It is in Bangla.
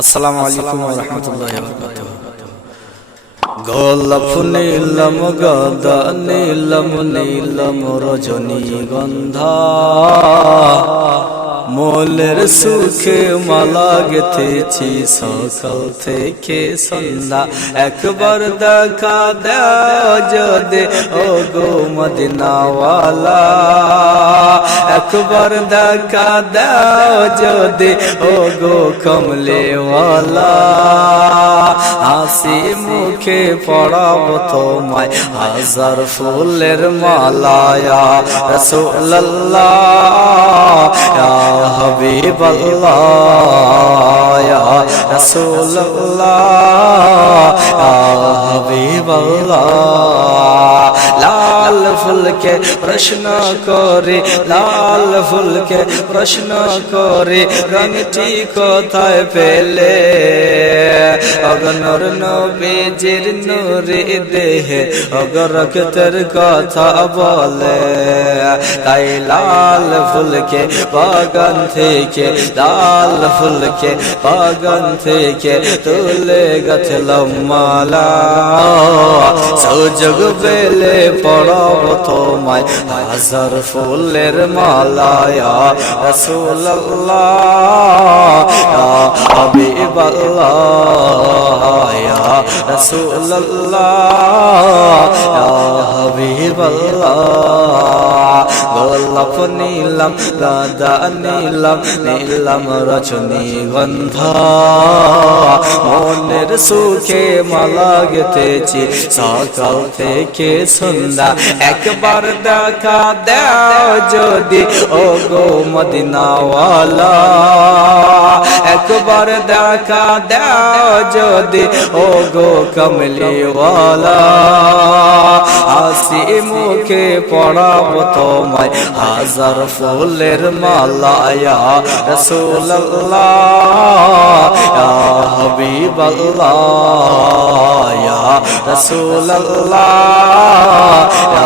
আসসালামু আলাইকুম ওয়া রাহমাতুল্লাহি ওয়া বারাকাতুহু। গোলাপ নীলম গাঁদা নীলম নীলম রজনীগন্ধা, মোলের সুখে মালা গেথেছি সকাল থেকে সন্ধ্যা। একবার দেখা দাও যদি ও গো মদিনাওয়ালা, একবার দেখা দাও যদি ও গো কমলেওয়ালা। হাসি মুখে পড়াবো তোমায় হাজার ফুলের মালা, ইয়া রাসূলুল্লাহ ইয়া হাবিবাল্লাহ ইয়া রাসূলুল্লাহ ইয়া হাবিবাল্লাহ। লাল ফুলকে প্রশ্ন করে, লাল ফুলকে প্রশ্ন করে রংটি কোথায় পেলে? অগনর নবীজির নূরে দেহে অগরকতের কথা বলে। তাই লাল ফুলকে বাগান থেকে, লাল ফুলকে বাগান থেকে তুলে গেছিলাম মালা। সুযোগ পেলে পড়াবো তোমায় হাজার ফুলের মালা, ইয়া রাসূলুল্লাহ ইয়া হাবিবাল্লাহ ইয়া রাসূলুল্লাহ ইয়া হাবিবাল্লাহ। গোলাপ নীলম গাঁদা নীলম নীলম রজনীগন্ধা, মনের সুখে মালা গেথেছি সকাল থেকে সন্ধ্যা। একবার দেখা দাও যদি ও গো মদিনাওয়ালা, একবার দেখা দাও যদি ও গো কমলিওয়ালা। হাসি মুখে পড়াবো তোমায় হাজার ফুলের মালা, ইয়া রাসূলুল্লাহ ইয়া হাবিবাল্লাহ ইয়া রাসূলুল্লাহ ইয়া